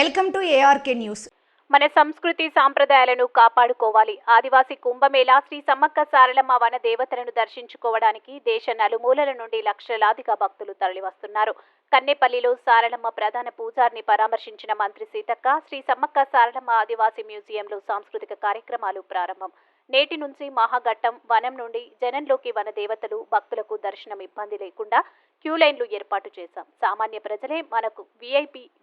Welcome to ARK news. మన సంస్కృతి సాంప్రదాయాలను కాపాడుకోవాలి. ఆదివాసీ కుంభమేళా శ్రీ సమ్మక్క సారలమ్మ వన దేవతలను దర్శించుకోవడానికి దేశ నలుమూలల నుండి లక్షలాదిగా భక్తులు తరలివస్తున్నారు. కన్నెపల్లిలో సారలమ్మ ప్రధాన పూజారిని పరామర్శించిన మంత్రి సీతక్క శ్రీ సమ్మక్క సారలమ్మ ఆదివాసీ మ్యూజియంలో సాంస్కృతిక కార్యక్రమాలు ప్రారంభం. నేటి నుంచి మహాఘట్టం వనం నుండి జనంలోకి వన దేవతలు భక్తులకు దర్శనం ఇబ్బంది లేకుండా క్యూ లైన్లు ఏర్పాటు చేశాం. సామాన్య ప్రజలే మనకు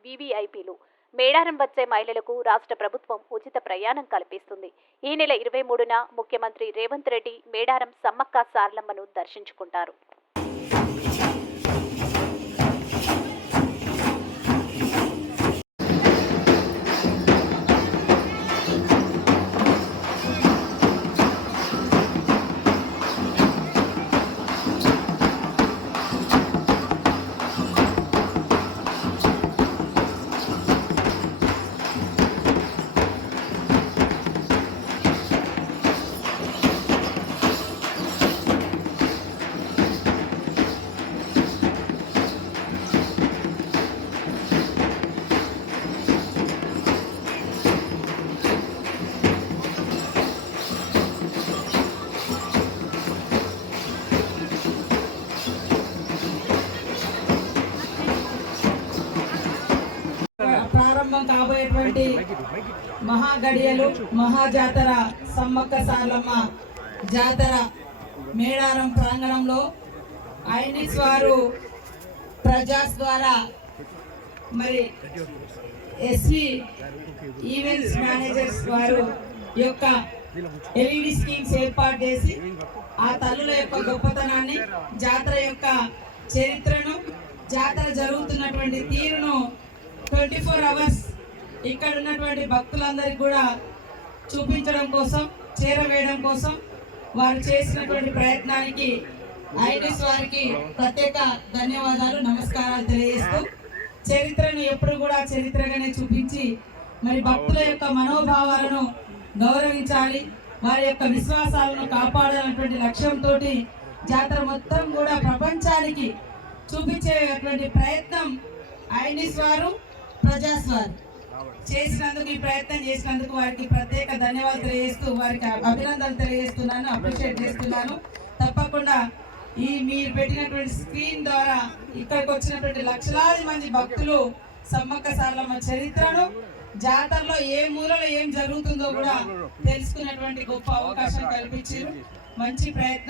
వివిఐపీలు. మేడారం వచ్చే మహిళలకు రాష్ట్ర ప్రభుత్వం ఉచిత ప్రయాణం కల్పిస్తుంది. ఈ నెల 23న ముఖ్యమంత్రి రేవంత్ రెడ్డి మేడారం సమ్మక్క సారలమ్మను దర్శించుకుంటారు. ప్రారంభం కాబోయేటువంటి మహాగడియలు మహాజాతర సమ్మక్క సారలమ్మ జాతర మేడారం ప్రాంగణంలో ఐనిస్ వారు ప్రజాస్ ద్వారా మరి ఎస్వి ఈవెంట్స్ మేనేజర్స్ వారు యొక్క ఎల్ఈడి స్కీమ్స్ ఏర్పాటు చేసి ఆ తల్లుల యొక్క గొప్పతనాన్ని, జాతర యొక్క చరిత్రను, జాతర జరుగుతున్నటువంటి తీరును 24 అవర్స్ ఇక్కడ ఉన్నటువంటి భక్తులందరికీ కూడా చూపించడం కోసం, చేరవేయడం కోసం వారు చేసినటువంటి ప్రయత్నానికి ఐనిస్ వారికి ప్రత్యేక ధన్యవాదాలు, నమస్కారాలు తెలియజేస్తూ చరిత్రను ఎప్పుడు కూడా చరిత్రగానే చూపించి మరి భక్తుల యొక్క మనోభావాలను గౌరవించాలి, వారి యొక్క విశ్వాసాలను కాపాడాలన్నటువంటి లక్ష్యంతో జాతర మొత్తం కూడా ప్రపంచానికి చూపించేటువంటి ప్రయత్నం ఐనిస్ వారు ప్రజాస్ వారు చేసినందుకు, ఈ ప్రయత్నం చేసినందుకు వారికి ప్రత్యేక ధన్యవాదాలు తెలియజేస్తూ వారికి అభినందనలు తెలియజేస్తున్నాను, అప్రిషియేట్ చేస్తున్నాను. తప్పకుండా ఈ మీరు పెట్టినటువంటి స్క్రీన్ ద్వారా ఇక్కడికి వచ్చినటువంటి లక్షలాది మంది భక్తులు సమ్మక్క సారలమ్మ చరిత్రను, జాతరలో ఏ మూలలో ఏం జరుగుతుందో కూడా తెలుసుకున్నటువంటి గొప్ప అవకాశం కల్పించారు. మంచి ప్రయత్నం.